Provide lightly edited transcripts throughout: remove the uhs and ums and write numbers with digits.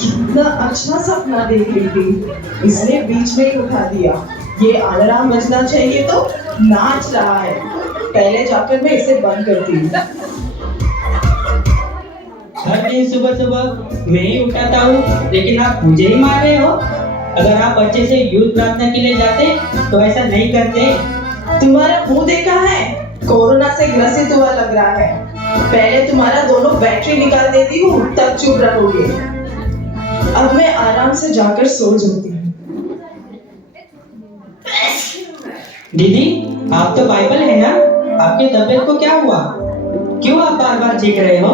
कितना अच्छा सपना देख रही थी, इसने बीच में ही उठा दिया। ये अलार्म बजना चाहिए तो नाच रहा है। पहले जाकर मैं इसे बंद करती हूँ। हर दिन सुबह सुबह मैं ही उठाता हूँ, लेकिन आप मुझे ही मार रहे हो। अगर आप अच्छे से युद्ध प्रार्थना के लिए जाते तो ऐसा नहीं करते। तुम्हारा मुंह देखा है? कोरोना से ग्रसित हुआ लग रहा है। पहले तुम्हारा दोनों बैटरी निकाल देती हूँ, तब चुप रहोगे। अब मैं आराम से जाकर सो जाती हूँ। दीदी, आप तो बाइबल है ना? आपकी तबीयत को क्या हुआ? क्यों आप बार बार चीख रहे हो?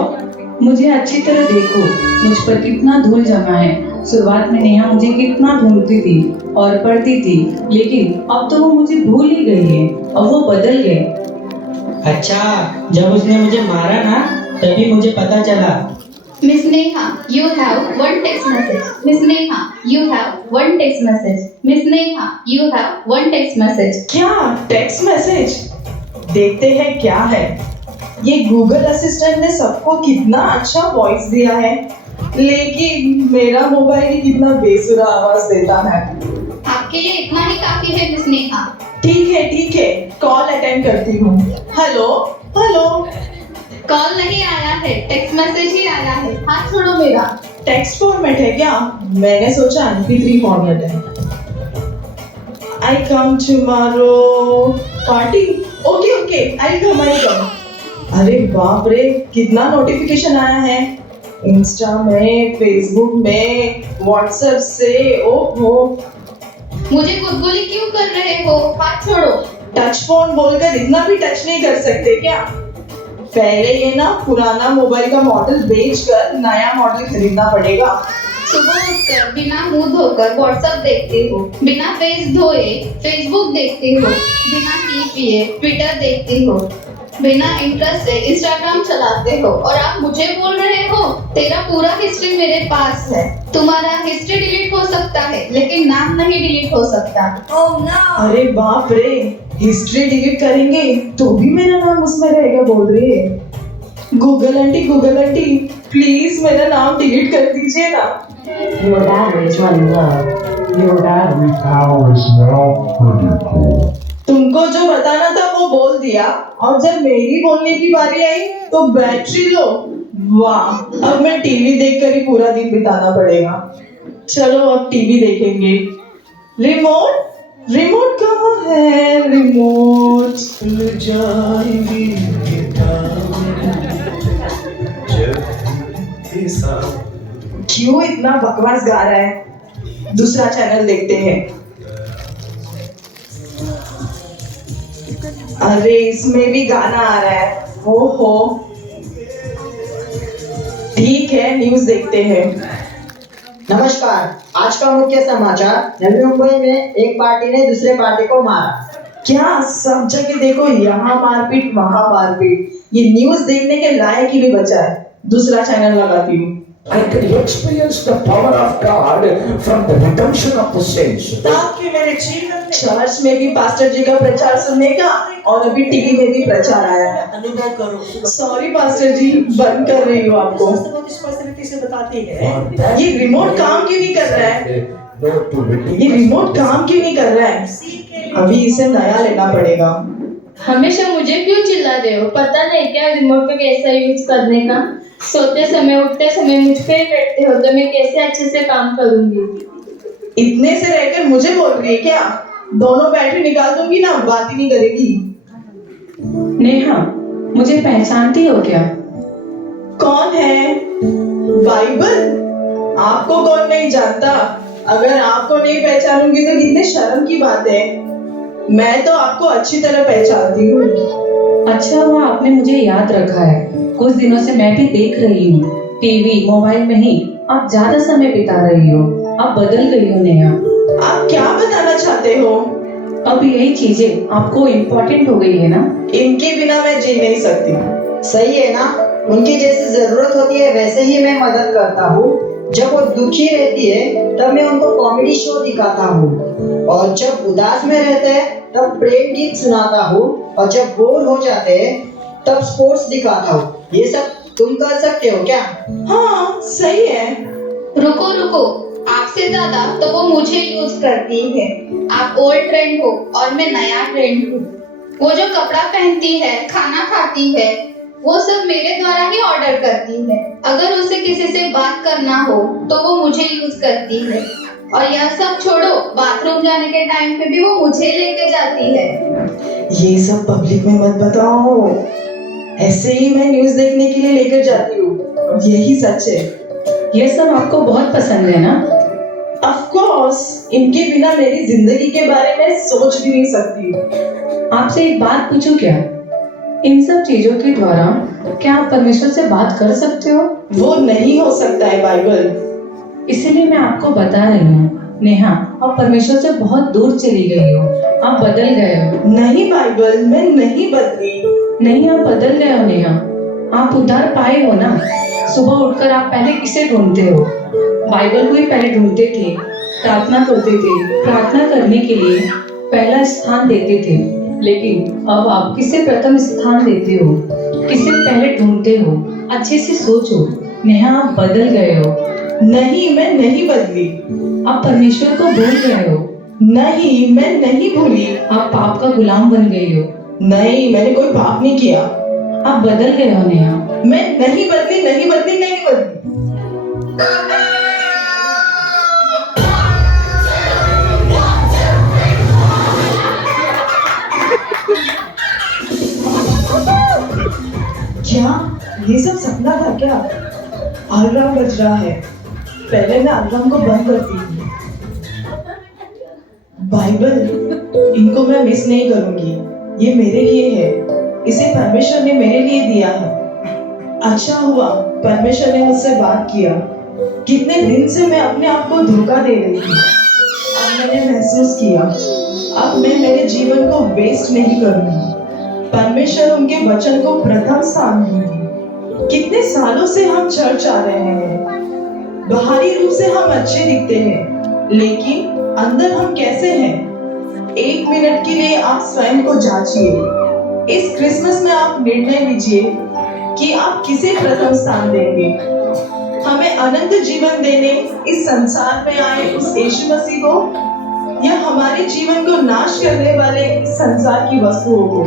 मुझे अच्छी तरह देखो, मुझ पर कितना धूल जमा है। शुरुआत में नेहा मुझे कितना ढूंढती थी और पढ़ती थी, लेकिन अब तो वो मुझे भूल ही गई है। अब वो बदल गए। अच्छा, जब उसने मुझे मारा ना, तभी मुझे पता चला। Miss Neha, you have one text message. Miss Neha, you have one text message. Miss Neha, you have one text message. क्या टेक्स्ट मैसेज? देखते हैं क्या है। ये गूगल असिस्टेंट ने सबको कितना अच्छा वॉइस दिया है, लेकिन मेरा मोबाइल ही कितना बेसुरा आवाज देता है। आपके लिए इतना ही काफी है मिस नेहा। ठीक है, कॉल अटेंड करती हूँ। Hello hello. कॉल नहीं आया है, टेक्स्ट मैसेज ही आया है। हाथ छोड़ो मेरा। टेक्स्ट फॉर्मेट है क्या? मैंने सोचा MP3 फॉर्मेट है। I come tomorrow party. Okay I come. अरे बाप रे, कितना नोटिफिकेशन आया है। इंस्टा में, फेसबुक में, व्हाट्सएप से। ओहो, मुझे गुदगुली क्यों कर रहे हो? हाथ छोड़ो। टच फोन बोलकर इतना भी टच नहीं कर सकते क्या? पहले ये ना पुराना मोबाइल का मॉडल बेचकर नया मॉडल खरीदना पड़ेगा। सुबह उठकर बिना मुंह धोकर व्हाट्सएप देखते हो, बिना फेस धोए फेसबुक देखते हो, बिना टी पिए ट्विटर देखते हो, बिना इंटरेस्ट से इंस्टाग्राम चलाते हो, और आप मुझे बोल रहे हो तेरा पूरा हिस्ट्री मेरे पास है। तुम्हारा हिस्ट्री डिलीट हो सकता है, लेकिन नाम नहीं डिलीट हो सकता। Oh no. अरे बाप रे, हिस्ट्री डिलीट करेंगे तो भी मेरा नाम उसमें रहेगा बोल रही है। गूगल आंटी प्लीज मेरा नाम डिलीट कर दीजिए ना। Your battery is running low. Your battery power is now pretty cool. तुमको जो बताना था वो बोल दिया, और जब मेरी बोलने की बारी आई तो बैटरी लो। वाह, अब मैं टीवी देखकर ही पूरा दिन बिताना पड़ेगा। चलो अब टीवी देखेंगे। रिमोट कहाँ है? रिमोट क्यों इतना बकवास गा रहा है? दूसरा चैनल देखते हैं। अरे इसमें भी गाना आ रहा है। ओहो, ठीक है, न्यूज़ देखते हैं। नमस्कार, आज का मुख्य समाचार। नवी मुंबई में एक पार्टी ने दूसरे पार्टी को मारा। क्या सब जगह देखो, यहाँ मारपीट वहाँ मारपीट। ये न्यूज़ देखने के लायक ही नहीं बचा है। दूसरा चैनल लगाती हूँ। I could experience the power of God from the redemption of the saints. ताकि मेरे जीवन में चर्च में भी पास्टर जी का प्रचार सुनने का, और अभी टीवी में भी प्रचार आया है। अनुभव करो। सॉरी पास्टर जी, बंद कर रही हूँ आपको। इस परिस्थिति से बताती है। ये रिमोट काम क्यों नहीं कर रहा है? ये रिमोट काम क्यों नहीं कर रहा है? अभी इसे नया लेना पड़ेगा। हमेशा मुझे क्यों चिल्ला रहे हो? पता नहीं क्या रिमोट का कैसा यूज करने का? सोते समय उठते समय मुझ पे ही बैठते हो, तो मैं कैसे अच्छे से काम करूंगी? इतने से रहकर मुझे बोल रही है क्या? दोनों बैटरी निकाल दूंगी ना, बात ही नहीं करेगी। नेहा, मुझे पहचानती हो क्या? कौन है? बाइबल? आपको कौन नहीं जानता? अगर आपको नहीं पहचानूंगी तो कितने शर्म की बात है। मैं तो आपको अच्छी तरह पहचानती हूँ। अच्छा हुआ आपने मुझे याद रखा है। कुछ दिनों से मैं भी देख रही हूँ, टीवी मोबाइल में ही आप ज्यादा समय बिता रही हो। आप बदल गई हो नेहा। आप क्या बताना चाहते हो? अब यही चीजें आपको इम्पोर्टेंट हो गई है ना? इनके बिना मैं जी नहीं सकती। सही है ना? उनकी जैसी जरूरत होती है वैसे ही मैं मदद करता हूँ। जब वो दुखी रहती है तब मैं उनको कॉमेडी शो दिखाता हूँ, और जब उदास में रहते हैं तब प्रेम गीत सुनाता हूँ, और जब बोर हो जाते हैं तब स्पोर्ट्स दिखाता हूँ। ये सब तुम कर सकते हो क्या? हाँ, सही है। रुको रुको, आपसे ज्यादा तो वो मुझे यूज करती है। आप ओल्ड ट्रेंड हो और मैं नया ट्रेंड हूँ। वो जो कपड़ा पहनती है, खाना खाती है, वो सब मेरे द्वारा ही ऑर्डर करती है। अगर उसे किसी से बात करना हो तो वो मुझे यूज करती है। और यह सब छोड़ो, बाथरूम जाने के टाइम पे भी वो मुझे लेके जाती है। ये सब पब्लिक में मत बताओ। ऐसे ही मैं न्यूज़ देखने के लिए लेकर जाती हूँ। यही सच है। ये सब आपको बहुत पसंद है ना? ऑफ कोर्स, इनके बिना मेरी जिंदगी के बारे में सोच भी नहीं सकती। आपसे एक बात पूछूं क्या? इन सब चीजों के द्वारा क्या आप परमेश्वर से बात कर सकते हो? वो नहीं हो सकता है बाइबल। इसीलिए मैं आपको बता रही हूँ नेहा, आप परमेश्वर से बहुत दूर चली गई हो। आप बदल गए हो। नहीं बाइबल, मैं नहीं बदली। नहीं, आप बदल गए हो नेहा। आप उद्धार पाए हो ना। सुबह उठकर आप पहले किसे ढूंढते हो? बाइबल को ही पहले ढूंढते थे, प्रार्थना करते थे, प्रार्थना करने के लिए पहला स्थान देते थे। लेकिन अब आप किसे प्रथम स्थान देते हो? किसे पहले ढूंढते हो? अच्छे से सोचो नेहा, आप बदल गए हो। नहीं, मैं नहीं बदली। आप परमेश्वर को भूल गए हो। नहीं, मैं नहीं भूली। आप पाप का गुलाम बन गई हो। नहीं, मैंने कोई पाप नहीं किया। आप बदल गए हो नेहा। मैं नहीं बदली, नहीं बदली, नहीं बदली। क्या ये सब सपना था क्या? अलार्म बज रहा है। पहले मैं अलार्म को बंद करती हूँ। बाइबल, इनको मैं मिस नहीं करूंगी। ये मेरे लिए है। इसे परमेश्वर ने मेरे लिए दिया है। अच्छा हुआ परमेश्वर ने मुझसे बात किया। कितने दिन से मैं अपने आप को धोखा दे रही थी। अब मैंने महसूस किया, अब मैं मेरे जीवन को वेस्ट नहीं करूंगी। परमेश्वर उनके वचन को प्रथम स्थान दूंगी। कितने सालों से हम चर्च आ रहे हैं। बाहरी रूप से हम अच्छे दिखते हैं, लेकिन अंदर हम कैसे हैं? 1 मिनट के लिए आप स्वयं को जांचिए। इस क्रिसमस में आप निर्णय लीजिए कि आप किसे प्रथम स्थान देंगे। हमें अनंत जीवन देने इस संसार में आए उस यीशु मसीह को, या हमारे जीवन को नाश करने वाले इस संसार की वस्तुओं को?